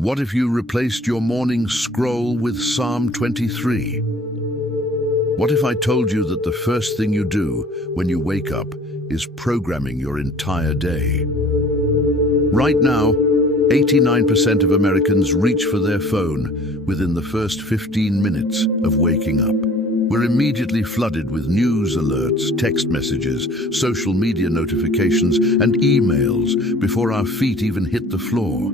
What if you replaced your morning scroll with Psalm 23? What if I told you that the first thing you do when you wake up is programming your entire day? Right now, 89% of Americans reach for their phone within the first 15 minutes of waking up. We're immediately flooded with news alerts, text messages, social media notifications, and emails before our feet even hit the floor.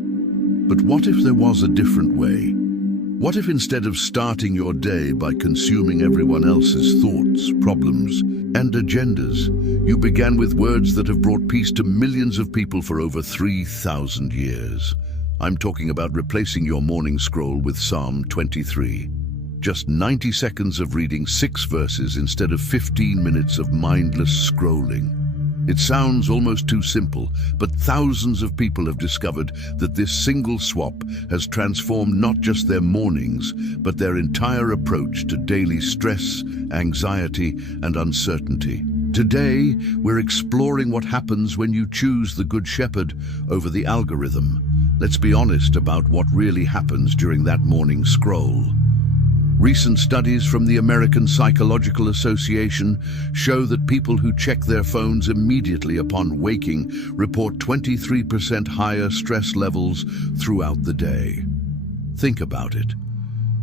But what if there was a different way? What if instead of starting your day by consuming everyone else's thoughts, problems, and agendas, you began with words that have brought peace to millions of people for over 3,000 years? I'm talking about replacing your morning scroll with Psalm 23. Just 90 seconds of reading 6 verses instead of 15 minutes of mindless scrolling. It sounds almost too simple, but thousands of people have discovered that this single swap has transformed not just their mornings, but their entire approach to daily stress, anxiety, and uncertainty. Today, we're exploring what happens when you choose the Good Shepherd over the algorithm. Let's be honest about what really happens during that morning scroll. Recent studies from the American Psychological Association show that people who check their phones immediately upon waking report 23% higher stress levels throughout the day. Think about it.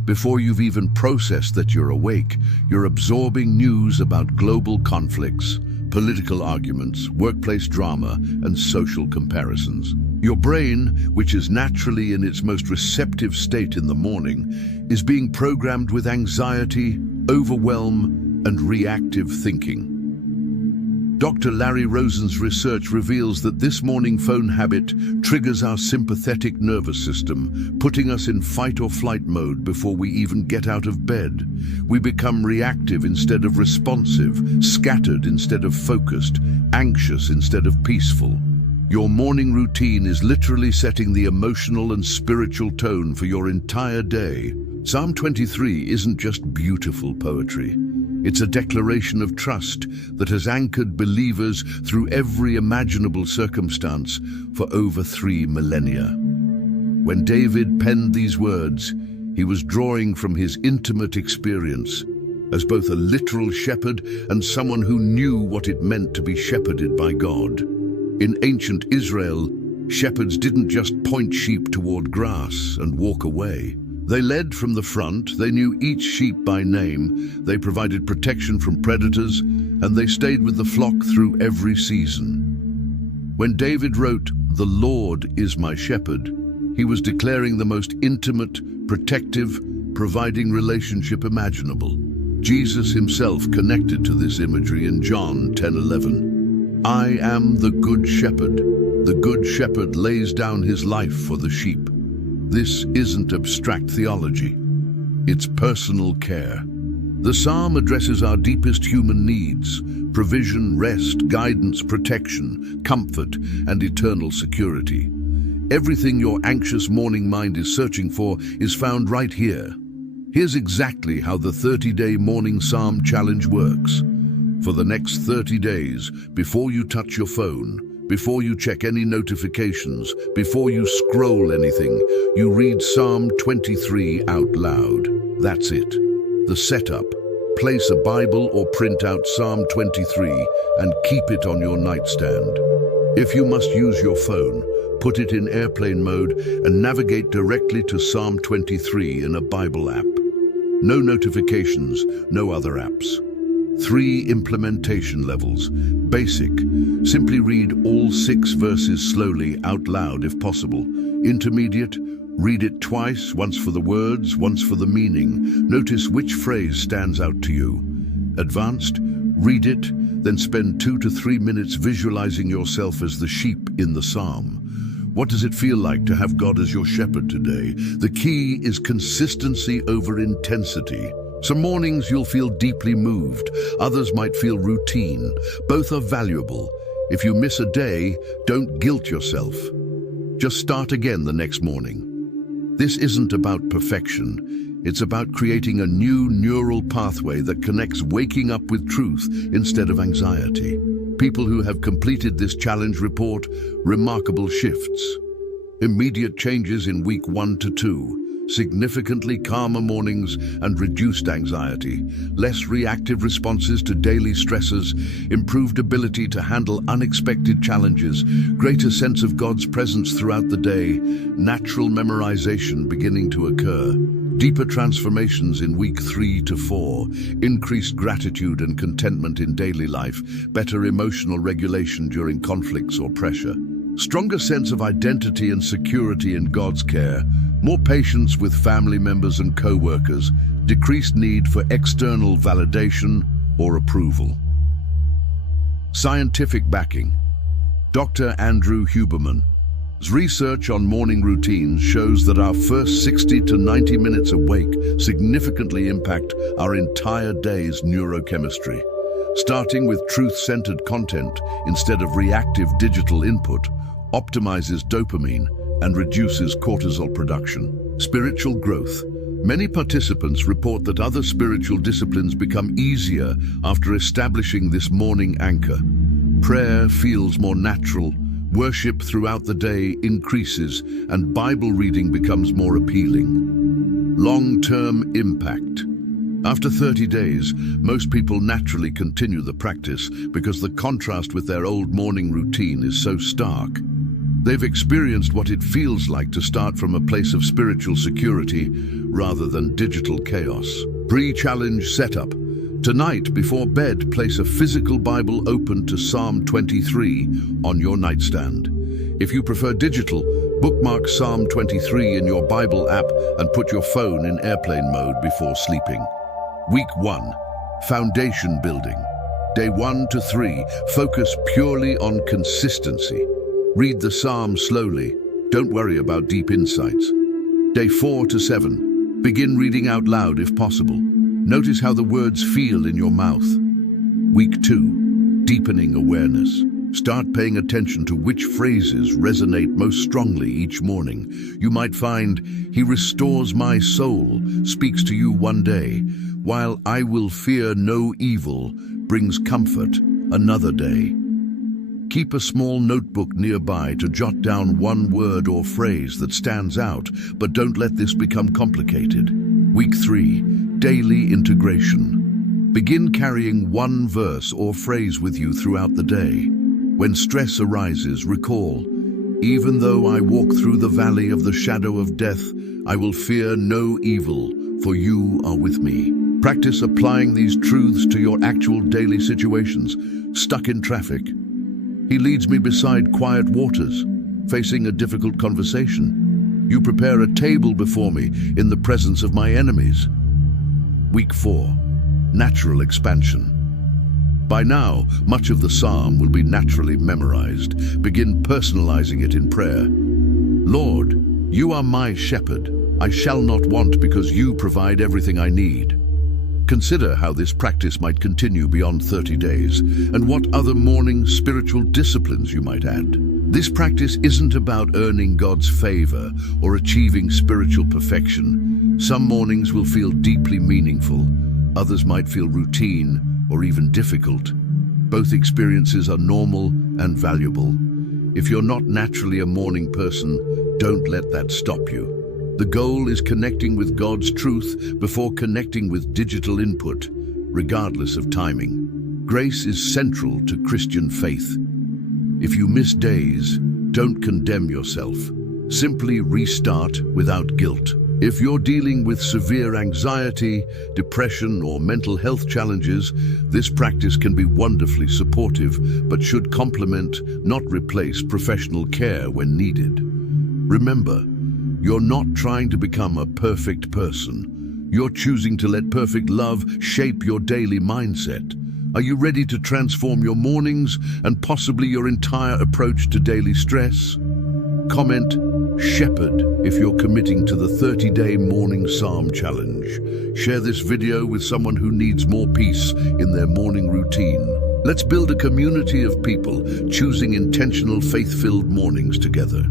Before you've even processed that you're awake, you're absorbing news about global conflicts, political arguments, workplace drama, and social comparisons. Your brain, which is naturally in its most receptive state in the morning, is being programmed with anxiety, overwhelm, and reactive thinking. Dr. Larry Rosen's research reveals that this morning phone habit triggers our sympathetic nervous system, putting us in fight or flight mode before we even get out of bed. We become reactive instead of responsive, scattered instead of focused, anxious instead of peaceful. Your morning routine is literally setting the emotional and spiritual tone for your entire day. Psalm 23 isn't just beautiful poetry. It's a declaration of trust that has anchored believers through every imaginable circumstance for over 3 millennia. When David penned these words, he was drawing from his intimate experience as both a literal shepherd and someone who knew what it meant to be shepherded by God. In ancient Israel, shepherds didn't just point sheep toward grass and walk away. They led from the front, they knew each sheep by name, they provided protection from predators, and they stayed with the flock through every season. When David wrote, "The Lord is my shepherd," he was declaring the most intimate, protective, providing relationship imaginable. Jesus himself connected to this imagery in John 10:11. I am the good shepherd. The good shepherd lays down his life for the sheep. This isn't abstract theology. It's personal care. The psalm addresses our deepest human needs: provision, rest, guidance, protection, comfort, and eternal security. Everything your anxious morning mind is searching for is found right here. Here's exactly how the 30-day morning psalm challenge works. For the next 30 days, before you touch your phone, before you check any notifications, before you scroll anything, you read Psalm 23 out loud. That's it. The setup. Place a Bible or print out Psalm 23 and keep it on your nightstand. If you must use your phone, put it in airplane mode and navigate directly to Psalm 23 in a Bible app. No notifications, no other apps. 3 implementation levels. Basic. Simply read all 6 verses slowly out loud if possible. Intermediate. Read it twice, once for the words, once for the meaning. Notice which phrase stands out to you. Advanced. Read it, then spend 2 to 3 minutes visualizing yourself as the sheep in the psalm. What does it feel like to have God as your shepherd today? The key is consistency over intensity. Some mornings you'll feel deeply moved, others might feel routine. Both are valuable. If you miss a day, don't guilt yourself. Just start again the next morning. This isn't about perfection. It's about creating a new neural pathway that connects waking up with truth instead of anxiety. People who have completed this challenge report remarkable shifts. Immediate changes in week 1 to 2. Significantly calmer mornings and reduced anxiety, less reactive responses to daily stressors, improved ability to handle unexpected challenges, greater sense of God's presence throughout the day, natural memorization beginning to occur, deeper transformations in week 3 to 4, increased gratitude and contentment in daily life, better emotional regulation during conflicts or pressure, stronger sense of identity and security in God's care, more patience with family members and co-workers, decreased need for external validation or approval. Scientific backing. Dr. Andrew Huberman's research on morning routines shows that our first 60 to 90 minutes awake significantly impact our entire day's neurochemistry. Starting with truth-centered content instead of reactive digital input optimizes dopamine and reduces cortisol production. Spiritual growth. Many participants report that other spiritual disciplines become easier after establishing this morning anchor. Prayer feels more natural, worship throughout the day increases, and Bible reading becomes more appealing. Long-term impact. After 30 days, most people naturally continue the practice because the contrast with their old morning routine is so stark. They've experienced what it feels like to start from a place of spiritual security rather than digital chaos. Pre-challenge setup. Tonight, before bed, place a physical Bible open to Psalm 23 on your nightstand. If you prefer digital, bookmark Psalm 23 in your Bible app and put your phone in airplane mode before sleeping. Week 1. Foundation building. Day 1 to 3, focus purely on consistency. Read the Psalm slowly. Don't worry about deep insights. Day 4 to 7. Begin reading out loud if possible. Notice how the words feel in your mouth. Week 2. Deepening awareness. Start paying attention to which phrases resonate most strongly each morning. You might find, "He restores my soul," speaks to you one day, while "I will fear no evil" brings comfort another day. Keep a small notebook nearby to jot down one word or phrase that stands out, but don't let this become complicated. Week 3. Daily integration. Begin carrying one verse or phrase with you throughout the day. When stress arises, recall, "Even though I walk through the valley of the shadow of death, I will fear no evil, for you are with me." Practice applying these truths to your actual daily situations. Stuck in traffic. He leads me beside quiet waters, facing a difficult conversation. You prepare a table before me in the presence of my enemies. Week 4. Natural expansion. By now, much of the psalm will be naturally memorized. Begin personalizing it in prayer. Lord, you are my shepherd. I shall not want because you provide everything I need. Consider how this practice might continue beyond 30 days and what other morning spiritual disciplines you might add. This practice isn't about earning God's favor or achieving spiritual perfection. Some mornings will feel deeply meaningful, others might feel routine or even difficult. Both experiences are normal and valuable. If you're not naturally a morning person, don't let that stop you. The goal is connecting with God's truth before connecting with digital input, regardless of timing. Grace is central to Christian faith. If you miss days, don't condemn yourself. Simply restart without guilt. If you're dealing with severe anxiety, depression, or mental health challenges, this practice can be wonderfully supportive, but should complement, not replace, professional care when needed. Remember, you're not trying to become a perfect person. You're choosing to let perfect love shape your daily mindset. Are you ready to transform your mornings and possibly your entire approach to daily stress? Comment Shepherd if you're committing to the 30-day morning psalm challenge. Share this video with someone who needs more peace in their morning routine. Let's build a community of people choosing intentional, faith-filled mornings together.